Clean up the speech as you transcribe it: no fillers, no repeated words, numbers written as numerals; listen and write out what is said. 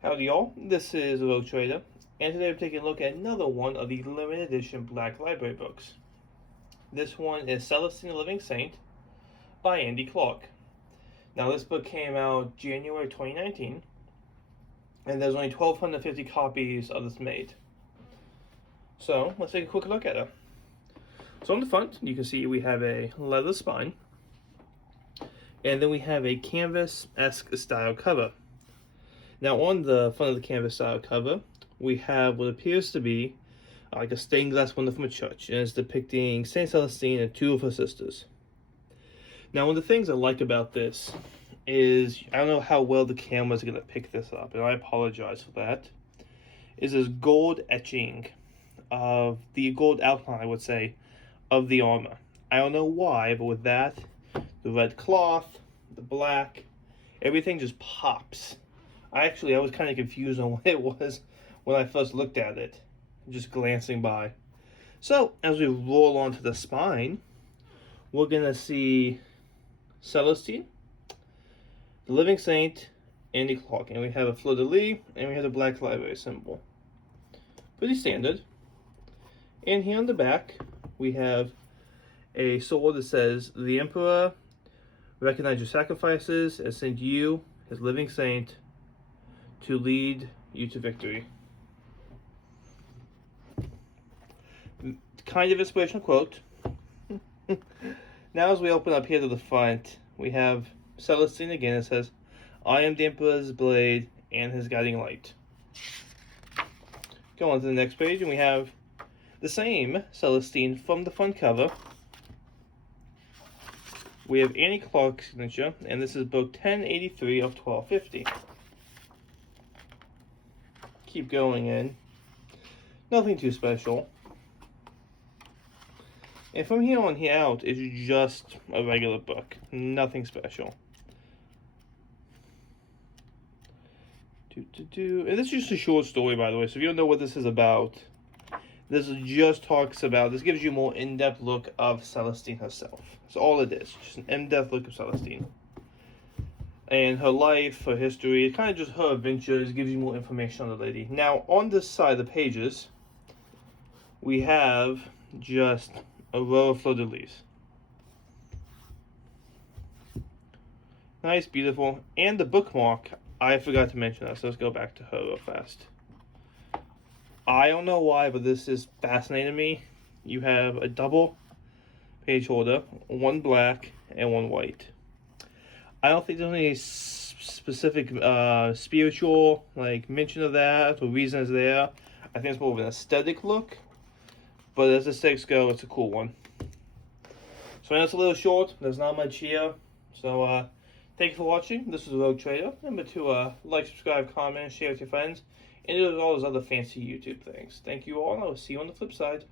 Howdy y'all, this is Rogue Trader, and today we're taking a look at another one of the limited edition Black Library books. This one is Celestine the Living Saint by Andy Clark. Now this book came out January 2019, and there's only 1,250 copies of this made. So let's take a quick look at it. So on the front, you can see we have a leather spine, and then we have a canvas-esque style cover. Now on the front of the canvas style cover, we have what appears to be like a stained glass window from a church, and it's depicting Saint Celestine and two of her sisters. Now one of the things I like about this is, I don't know how well the camera is going to pick this up, and I apologize for that, is this gold etching of the gold outline, I would say, of the armor. I don't know why, but with that, the red cloth, the black, everything just pops. I was kind of confused on what it was when I first looked at it, just glancing by. So, as we roll onto the spine, we're going to see Celestine, the Living Saint, Andy Clark, and we have a fleur-de-lis, and we have the Black Library symbol. Pretty standard. And here on the back, we have a sword that says, "The Emperor recognized your sacrifices and sent you, his living saint, to lead you to victory." Kind of inspirational quote. Now as we open up here to the front, we have Celestine again. It says, "I am the Emperor's blade and his guiding light." Go on to the next page, and we have the same Celestine from the front cover. We have Andy Clark's signature, and this is book 1083 of 1250. Keep going in. Nothing too special. And from here on out, it's just a regular book. Nothing special. And this is just a short story, by the way, so if you don't know what this is about, this just talks about, this gives you a more in-depth look of Celestine herself. That's all it is, just an in-depth look of Celestine. And her life, her history, it's kind of just her adventures, gives you more information on the lady. Now, on this side of the pages, we have just a row of fleur-de-lis. Nice, beautiful. And the bookmark, I forgot to mention that, so let's go back to her real fast. I don't know why, but this is fascinating me. You have a double page holder, one black and one white. I don't think there's any specific spiritual mention of that or reasons there. I think it's more of an aesthetic look, but as aesthetics go, it's a cool one. So I know it's a little short. There's not much here. So thank you for watching. This is Rogue Trader. Remember to like, subscribe, comment, share with your friends, and do all those other fancy YouTube things. Thank you all, and I will see you on the flip side.